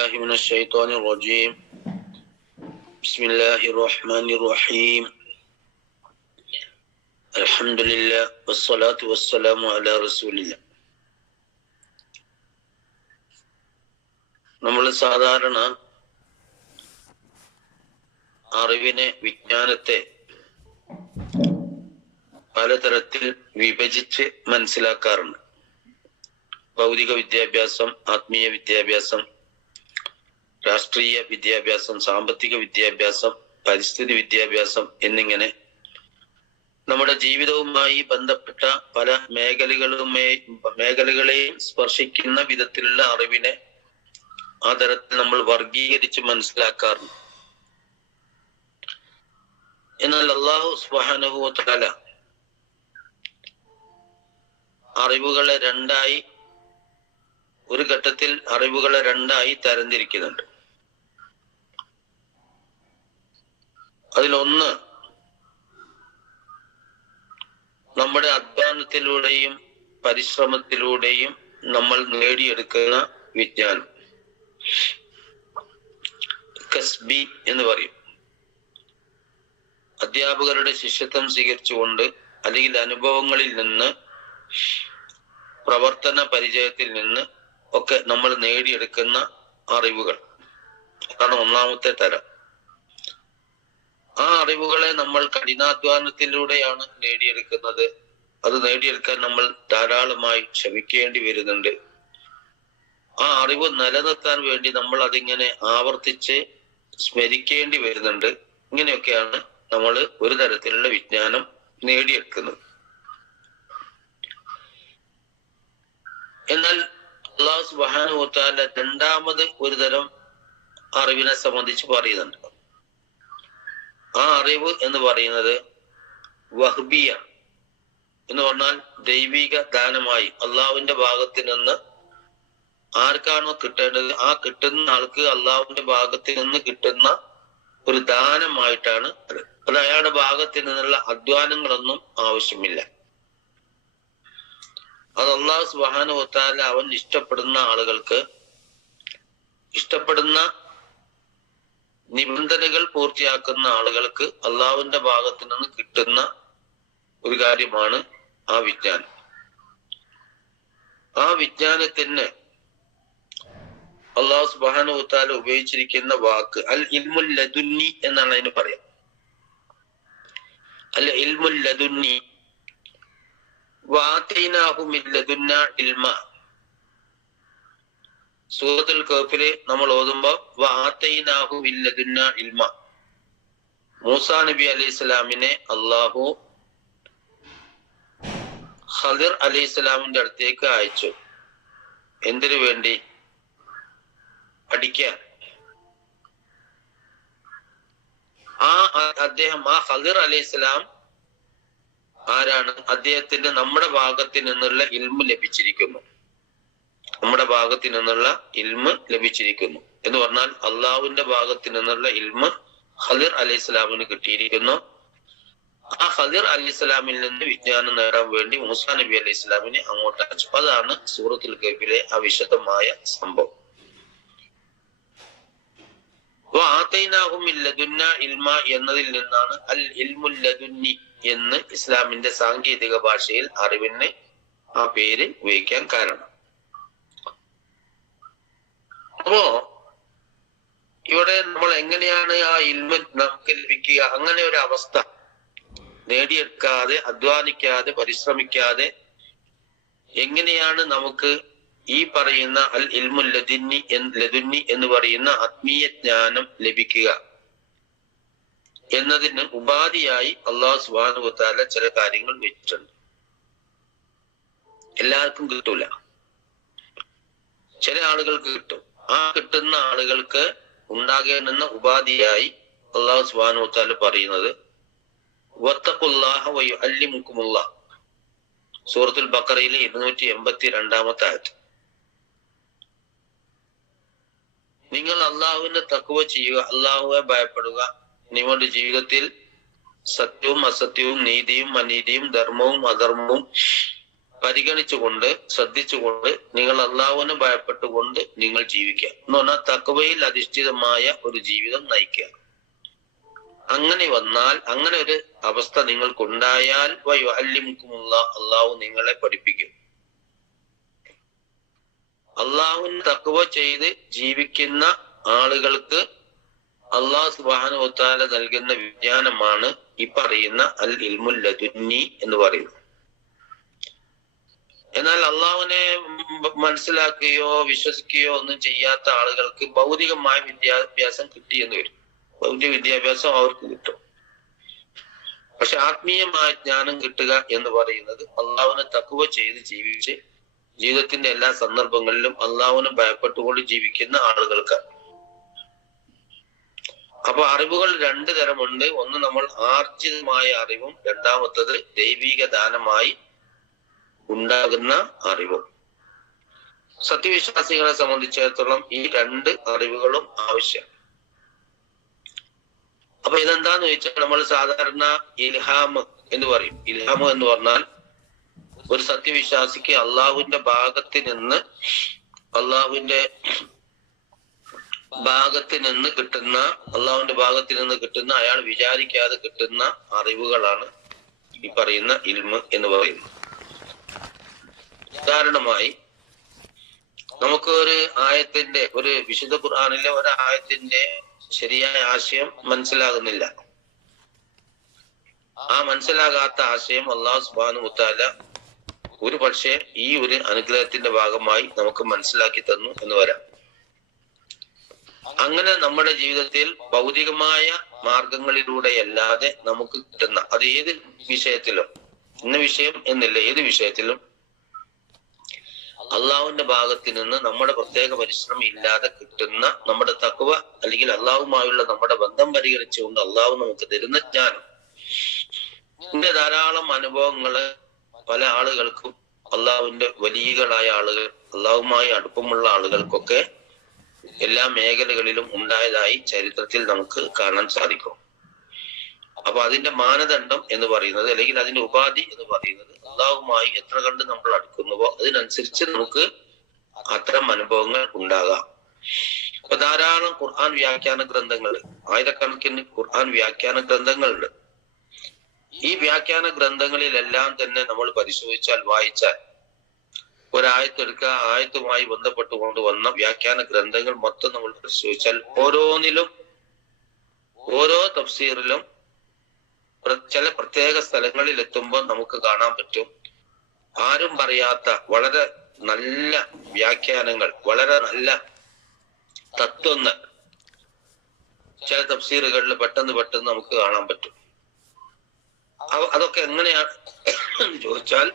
الله من الشيطان الرجيم بسم الله الرحمن الرحيم الحمد لله والصلاة والسلام على رسول الله നമ്മൾ സാധാരണ അറിവിനെ വിജ്ഞാനത്തെ പലതരത്തിൽ വിഭജിച്ച് മനസ്സിലാക്കാറുണ്ട് ഭൗതിക വിദ്യാഭ്യാസം ആത്മീയ വിദ്യാഭ്യാസം രാഷ്ട്രീയ വിദ്യാഭ്യാസം സാമ്പത്തിക വിദ്യാഭ്യാസം പരിസ്ഥിതി വിദ്യാഭ്യാസം എന്നിങ്ങനെ നമ്മുടെ ജീവിതവുമായി ബന്ധപ്പെട്ട പല മേഖലകളുമേ മേഖലകളെയും സ്പർശിക്കുന്ന വിധത്തിലുള്ള അറിവിനെ ആ തരത്തിൽ നമ്മൾ വർഗീകരിച്ച് മനസ്സിലാക്കാറുണ്ട്. എന്നാൽ അള്ളാഹു സുബാനുഭവത്തല അറിവുകളെ രണ്ടായി ഒരു ഘട്ടത്തിൽ അറിവുകളെ രണ്ടായി തരംതിരിക്കുന്നുണ്ട്. അതിലൊന്ന് നമ്മുടെ അധ്വാനത്തിലൂടെയും പരിശ്രമത്തിലൂടെയും നമ്മൾ നേടിയെടുക്കുന്ന വിജ്ഞാനം. കസ്ബി എന്ന് പറയും. അധ്യാപകരുടെ ശിഷ്യത്വം സ്വീകരിച്ചുകൊണ്ട് അല്ലെങ്കിൽ അനുഭവങ്ങളിൽ നിന്ന് പ്രവർത്തന പരിചയത്തിൽ നിന്ന് ഒക്കെ നമ്മൾ നേടിയെടുക്കുന്ന അറിവുകൾ. അതാണ് ഒന്നാമത്തെ തരം. ആ അറിവുകളെ നമ്മൾ കഠിനാധ്വാനത്തിലൂടെയാണ് നേടിയെടുക്കുന്നത്. അത് നേടിയെടുക്കാൻ നമ്മൾ ധാരാളമായി ശ്രമിക്കേണ്ടി വരുന്നുണ്ട്. ആ അറിവ് നിലനിർത്താൻ വേണ്ടി നമ്മൾ അതിങ്ങനെ ആവർത്തിച്ച് സ്മരിക്കേണ്ടി വരുന്നുണ്ട്. ഇങ്ങനെയൊക്കെയാണ് നമ്മൾ ഒരു തരത്തിലുള്ള വിജ്ഞാനം നേടിയെടുക്കുന്നത്. എന്നാൽ അള്ളാഹു സുബാനുത്താല രണ്ടാമത് ഒരു തരം അറിവിനെ സംബന്ധിച്ച് പറയുന്നുണ്ട്. ആ അറിവ് എന്ന് പറയുന്നത് വഹ്ബിയ എന്ന് പറഞ്ഞാൽ ദൈവിക ദാനമായി. അള്ളാഹുവിന്റെ ഭാഗത്ത് നിന്ന് ആർക്കാണോ കിട്ടേണ്ടത്? ആ കിട്ടുന്ന ആൾക്ക് അള്ളാഹുവിന്റെ ഭാഗത്ത് നിന്ന് കിട്ടുന്ന ഒരു ദാനമായിട്ടാണ് അത്. അയാളുടെ ഭാഗത്ത് നിന്നുള്ള അധ്വാനങ്ങളൊന്നും ആവശ്യമില്ല. അത് അള്ളാഹു സുബാന അവൻ ഇഷ്ടപ്പെടുന്ന ആളുകൾക്ക് ഇഷ്ടപ്പെടുന്ന നിബന്ധനകൾ പൂർത്തിയാക്കുന്ന ആളുകൾക്ക് അള്ളാഹുവിന്റെ ഭാഗത്തു നിന്ന് കിട്ടുന്ന ഒരു കാര്യമാണ് ആ വിജ്ഞാനം. ആ വിജ്ഞാനത്തിന് അള്ളാഹു സുബാന ഉത്താല ഉപയോഗിച്ചിരിക്കുന്ന വാക്ക് അൽ ഇൽമുൽ ലദുന്നി എന്നാണ് അതിന് പറയാം. അൽ ഇൽമുൽ ലദുന്നി. വാത്തൈനാഹുമില്ലതുന്ന ഇൽമ. സൂറത്തുൽ കഫിൽ നമ്മൾ ഓതുമ്പോ ഇൽമ. മൂസാ നബി അലൈഹി സ്വലാമിനെ അള്ളാഹു ഹദിർ അലൈഹി സ്വലാമിന്റെ അടുത്തേക്ക് അയച്ചു. എന്തിനു വേണ്ടി? പഠിക്കാൻ. ആ അദ്ദേഹം ആ ഹദിർ അലൈഹി സ്വലാം ആരാണ്? അദ്ദേഹത്തിന്റെ നമ്മുടെ ഭാഗത്ത് നിന്നുള്ള ഇൽമു ലഭിച്ചിരിക്കുന്നു. നമ്മുടെ ഭാഗത്ത് നിന്നുള്ള ഇൽമ് ലഭിച്ചിരിക്കുന്നു. എന്ന് പറഞ്ഞാൽ അള്ളാഹുവിന്റെ ഭാഗത്ത് നിന്നുള്ള ഇൽമ് ഹലിർ അലൈഹി സ്വലാമിന് കിട്ടിയിരിക്കുന്നു. ആ ഹദിർ അലി ഇസ്ലാമിൽ നിന്ന് വിജ്ഞാനം നേടാൻ വേണ്ടി മൂസാ നബി അലി ഇസ്ലാമിനെ അങ്ങോട്ട് അയച്ചു. അതാണ് സൂറത്തുൽ കബിലെ ആ വിശദമായ സംഭവം ഇൽമ എന്നതിൽ നിന്നാണ് അൽ ഇൽമുൽ ലദുന്നി എന്ന് ഇസ്ലാമിന്റെ സാങ്കേതിക ഭാഷയിൽ അറിവിന് ആ പേര് ഉപയോഗിക്കാൻ കാരണം. അപ്പോ ഇവിടെ നമ്മൾ എങ്ങനെയാണ് ആ ഇൽമ നമുക്ക് ലഭിക്കുക? അങ്ങനെ ഒരു അവസ്ഥ. നേടിയെടുക്കാതെ അധ്വാനിക്കാതെ പരിശ്രമിക്കാതെ എങ്ങനെയാണ് നമുക്ക് ഈ പറയുന്ന അൽ ഇൽമു ലതിന്നി ലതുന്നി എന്ന് പറയുന്ന ആത്മീയ ജ്ഞാനം ലഭിക്കുക? എന്നതിന് ഉപാധിയായി അള്ളാഹു സുബാനുഭത്താല ചില കാര്യങ്ങൾ വെച്ചിട്ടുണ്ട്. എല്ലാവർക്കും കിട്ടൂല. ചില ആളുകൾക്ക് കിട്ടും. ആ കിട്ടുന്ന ആളുകൾക്ക് ഉണ്ടാകേണ്ടുന്ന ഉപാധിയായി അള്ളാഹു സുബാനു താൽ പറയുന്നത്. അല്ലിമുക്കുമുള്ള സൂറത്തുൽ ബക്കറയിലെ ഇരുന്നൂറ്റി എൺപത്തി രണ്ടാമത്തെ ആയത് നിങ്ങൾ അള്ളാഹുവിന്റെ തക്കുവ ചെയ്യുക അള്ളാഹുവെ ഭയപ്പെടുക. നിങ്ങളുടെ ജീവിതത്തിൽ സത്യവും അസത്യവും നീതിയും അനീതിയും ധർമ്മവും അധർമ്മവും പരിഗണിച്ചുകൊണ്ട് ശ്രദ്ധിച്ചുകൊണ്ട് നിങ്ങൾ അള്ളാഹുവിനെ ഭയപ്പെട്ടുകൊണ്ട് നിങ്ങൾ ജീവിക്കുക. എന്ന് പറഞ്ഞാൽ തക്കവയിൽ അധിഷ്ഠിതമായ ഒരു ജീവിതം നയിക്കുക. അങ്ങനെ വന്നാൽ അങ്ങനെ ഒരു അവസ്ഥ നിങ്ങൾക്കുണ്ടായാൽ അല്ലിമുക്കുമുള്ള അള്ളാഹു നിങ്ങളെ പഠിപ്പിക്കും. അള്ളാഹുവിന് തക്കവ ചെയ്ത് ജീവിക്കുന്ന ആളുകൾക്ക് അള്ളാഹു സുബാനുത്താല നൽകുന്ന വിജ്ഞാനമാണ് ഈ പറയുന്ന അൽ ഇൽമുൽ എന്ന് പറയുന്നത്. എന്നാൽ അള്ളാഹുവിനെ മനസ്സിലാക്കുകയോ വിശ്വസിക്കുകയോ ഒന്നും ചെയ്യാത്ത ആളുകൾക്ക് ഭൗതികമായ വിദ്യാഭ്യാസം കിട്ടിയെന്ന് വരും. ഭൗതിക വിദ്യാഭ്യാസം അവർക്ക് കിട്ടും. പക്ഷെ ആത്മീയമായ ജ്ഞാനം കിട്ടുക എന്ന് പറയുന്നത് അള്ളാഹുവിനെ തക്കുവ ചെയ്ത് ജീവിച്ച് ജീവിതത്തിന്റെ എല്ലാ സന്ദർഭങ്ങളിലും അള്ളാഹുവിനെ ഭയപ്പെട്ടുകൊണ്ട് ജീവിക്കുന്ന ആളുകൾക്ക് അപ്പൊ അറിവുകൾ രണ്ടു തരമുണ്ട്. ഒന്ന് നമ്മൾ ആർജിതമായ അറിവും രണ്ടാമത്തത് ദൈവിക ദാനമായി ഉണ്ടാകുന്ന അറിവും. സത്യവിശ്വാസികളെ സംബന്ധിച്ചിടത്തോളം ഈ രണ്ട് അറിവുകളും ആവശ്യം അപ്പൊ ഇതെന്താന്ന് ചോദിച്ചാൽ നമ്മൾ സാധാരണ ഇൽഹാം എന്ന് പറയും. ഇൽഹാം എന്ന് പറഞ്ഞാൽ ഒരു സത്യവിശ്വാസിക്ക് അള്ളാഹുവിന്റെ ഭാഗത്ത് നിന്ന് അള്ളാഹുവിന്റെ ഭാഗത്ത് നിന്ന് കിട്ടുന്ന അള്ളാഹുവിന്റെ ഭാഗത്ത് നിന്ന് കിട്ടുന്ന അയാൾ വിചാരിക്കാതെ കിട്ടുന്ന അറിവുകളാണ് ഈ പറയുന്ന ഇൽമ് എന്ന് പറയുന്നത്. ഉദാഹരണമായി നമുക്ക് ഒരു ആയത്തിന്റെ ഒരു വിശുദ്ധ ഖുർആാനിലെ ഒരു ആയത്തിന്റെ ശരിയായ ആശയം മനസ്സിലാകുന്നില്ല. ആ മനസ്സിലാകാത്ത ആശയം അള്ളാഹു സുബാനു മുത്താല ഒരു പക്ഷേ ഈ ഒരു അനുഗ്രഹത്തിന്റെ ഭാഗമായി നമുക്ക് മനസ്സിലാക്കി തന്നു എന്ന് വരാം. അങ്ങനെ നമ്മുടെ ജീവിതത്തിൽ ഭൗതികമായ മാർഗങ്ങളിലൂടെയല്ലാതെ നമുക്ക് കിട്ടുന്ന അത് ഏത് വിഷയത്തിലും ഇന്ന വിഷയം എന്നില്ല ഏത് വിഷയത്തിലും അള്ളാഹുവിന്റെ ഭാഗത്ത് നിന്ന് നമ്മുടെ പ്രത്യേക പരിശ്രമം ഇല്ലാതെ കിട്ടുന്ന നമ്മുടെ തക്കുവ അല്ലെങ്കിൽ അള്ളാഹുമായുള്ള നമ്മുടെ ബന്ധം പരിഗണിച്ചുകൊണ്ട് അള്ളാഹു നമുക്ക് തരുന്ന ജ്ഞാനം. ഇതിന്റെ ധാരാളം അനുഭവങ്ങൾ പല ആളുകൾക്കും അള്ളാഹുവിന്റെ വലിയകളായ ആളുകൾ അള്ളാഹുമായി അടുപ്പമുള്ള ആളുകൾക്കൊക്കെ എല്ലാ മേഖലകളിലും ഉണ്ടായതായി ചരിത്രത്തിൽ നമുക്ക് കാണാൻ സാധിക്കും. അപ്പൊ അതിന്റെ മാനദണ്ഡം എന്ന് പറയുന്നത് അല്ലെങ്കിൽ അതിന്റെ ഉപാധി എന്ന് പറയുന്നത് അള്ളാഹുമായി എത്ര കണ്ട് നമ്മൾ അടുക്കുന്നുവോ അതിനനുസരിച്ച് നമുക്ക് അത്തരം അനുഭവങ്ങൾ ഉണ്ടാകാം. അപ്പൊ ധാരാളം ഖുർആൻ വ്യാഖ്യാന ഗ്രന്ഥങ്ങൾ ആയിരക്കണക്കിന് ഖുർആൻ വ്യാഖ്യാന ഗ്രന്ഥങ്ങളുണ്ട്. ഈ വ്യാഖ്യാന ഗ്രന്ഥങ്ങളിലെല്ലാം തന്നെ നമ്മൾ പരിശോധിച്ചാൽ വായിച്ചാൽ ഒരായത്തെടുക്കുക ആയത്തുമായി ബന്ധപ്പെട്ട് കൊണ്ടുവന്ന വ്യാഖ്യാന ഗ്രന്ഥങ്ങൾ മൊത്തം നമ്മൾ പരിശോധിച്ചാൽ ഓരോന്നിലും ഓരോ തഫ്സീറിലും ചില പ്രത്യേക സ്ഥലങ്ങളിൽ എത്തുമ്പോൾ നമുക്ക് കാണാൻ പറ്റും. ആരും പറയാത്ത വളരെ നല്ല വ്യാഖ്യാനങ്ങൾ വളരെ നല്ല തത്വങ്ങൾ ചില തഫ്സീറുകളിൽ പെട്ടെന്ന് പെട്ടെന്ന് നമുക്ക് കാണാൻ പറ്റും. അതൊക്കെ എങ്ങനെയാണ് ചോദിച്ചാൽ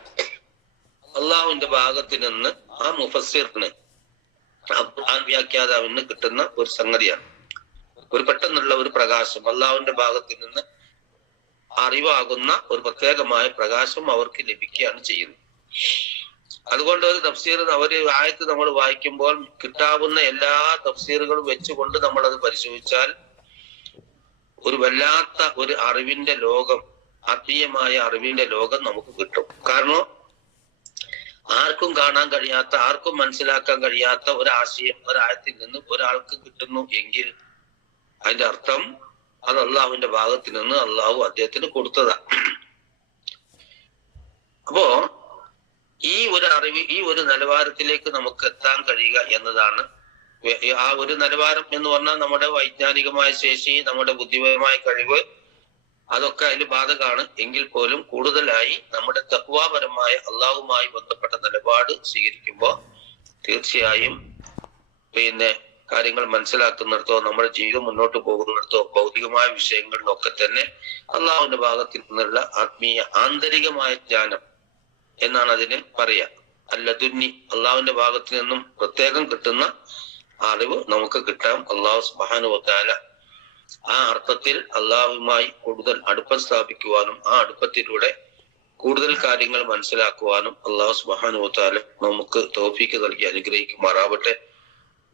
അള്ളാഹുവിന്റെ ഭാഗത്ത് നിന്ന് ആ മുഫസീറിന് ആ വ്യാഖ്യാതാവിന് കിട്ടുന്ന ഒരു സംഗതിയാണ്. ഒരു പെട്ടെന്നുള്ള ഒരു പ്രകാശം അള്ളാഹുവിന്റെ ഭാഗത്ത് നിന്ന് അറിവാകുന്ന ഒരു പ്രത്യേകമായ പ്രകാശം അവർക്ക് ലഭിക്കുകയാണ് ചെയ്യുന്നത്. അതുകൊണ്ട് ഒരു തഫ്സീർ അവർ ആയത്ത് നമ്മൾ വായിക്കുമ്പോൾ കിട്ടാവുന്ന എല്ലാ തഫ്സീറുകളും വെച്ചുകൊണ്ട് നമ്മൾ അത് പരിശോധിച്ചാൽ ഒരു വല്ലാത്ത ഒരു അറിവിന്റെ ലോകം ആത്മീയമായ അറിവിന്റെ ലോകം നമുക്ക് കിട്ടും. കാരണം ആർക്കും കാണാൻ കഴിയാത്ത ആർക്കും മനസ്സിലാക്കാൻ കഴിയാത്ത ഒരാശയം ഒരാഴത്തിൽ നിന്ന് ഒരാൾക്ക് കിട്ടുന്നു എങ്കിൽ അതിന്റെ അർത്ഥം അത് അള്ളാഹുവിന്റെ ഭാഗത്ത് നിന്ന് അള്ളാഹു അദ്ദേഹത്തിന് കൊടുത്തതാ. അപ്പോ ഈ ഒരു അറിവ് ഈ ഒരു നിലവാരത്തിലേക്ക് നമുക്ക് എത്താൻ കഴിയുക എന്നതാണ് ആ ഒരു നിലവാരം എന്ന് പറഞ്ഞാൽ നമ്മുടെ വൈജ്ഞാനികമായ ശേഷി നമ്മുടെ ബുദ്ധിപരമായ കഴിവ് അതൊക്കെ അതിൽ ബാധകമാണ് എങ്കിൽ പോലും കൂടുതലായി നമ്മുടെ തഹ്വാപരമായ അള്ളാഹുമായി ബന്ധപ്പെട്ട നിലപാട് സ്വീകരിക്കുമ്പോൾ തീർച്ചയായും പിന്നെ കാര്യങ്ങൾ മനസ്സിലാക്കുന്നിടത്തോ നമ്മുടെ ജീവിതം മുന്നോട്ട് പോകുന്നിടത്തോ ഭൗതികമായ വിഷയങ്ങളിലൊക്കെ തന്നെ അള്ളാഹുവിന്റെ ഭാഗത്തിൽ നിന്നുള്ള ആത്മീയ ആന്തരികമായ ജ്ഞാനം എന്നാണ് അതിന് പറയാ. അല്ലതുന്നി അള്ളാഹുവിന്റെ ഭാഗത്തു നിന്നും പ്രത്യേകം കിട്ടുന്ന അറിവ് നമുക്ക് കിട്ടാം. അള്ളാഹു സുബാനുവത്താല ആ അർത്ഥത്തിൽ അള്ളാഹുമായി കൂടുതൽ അടുപ്പം സ്ഥാപിക്കുവാനും ആ അടുപ്പത്തിലൂടെ കൂടുതൽ കാര്യങ്ങൾ മനസ്സിലാക്കുവാനും അള്ളാഹു സുബാനുവത്താല നമുക്ക് തോഫിക്ക് നൽകി അനുഗ്രഹിക്കുമാറാവട്ടെ.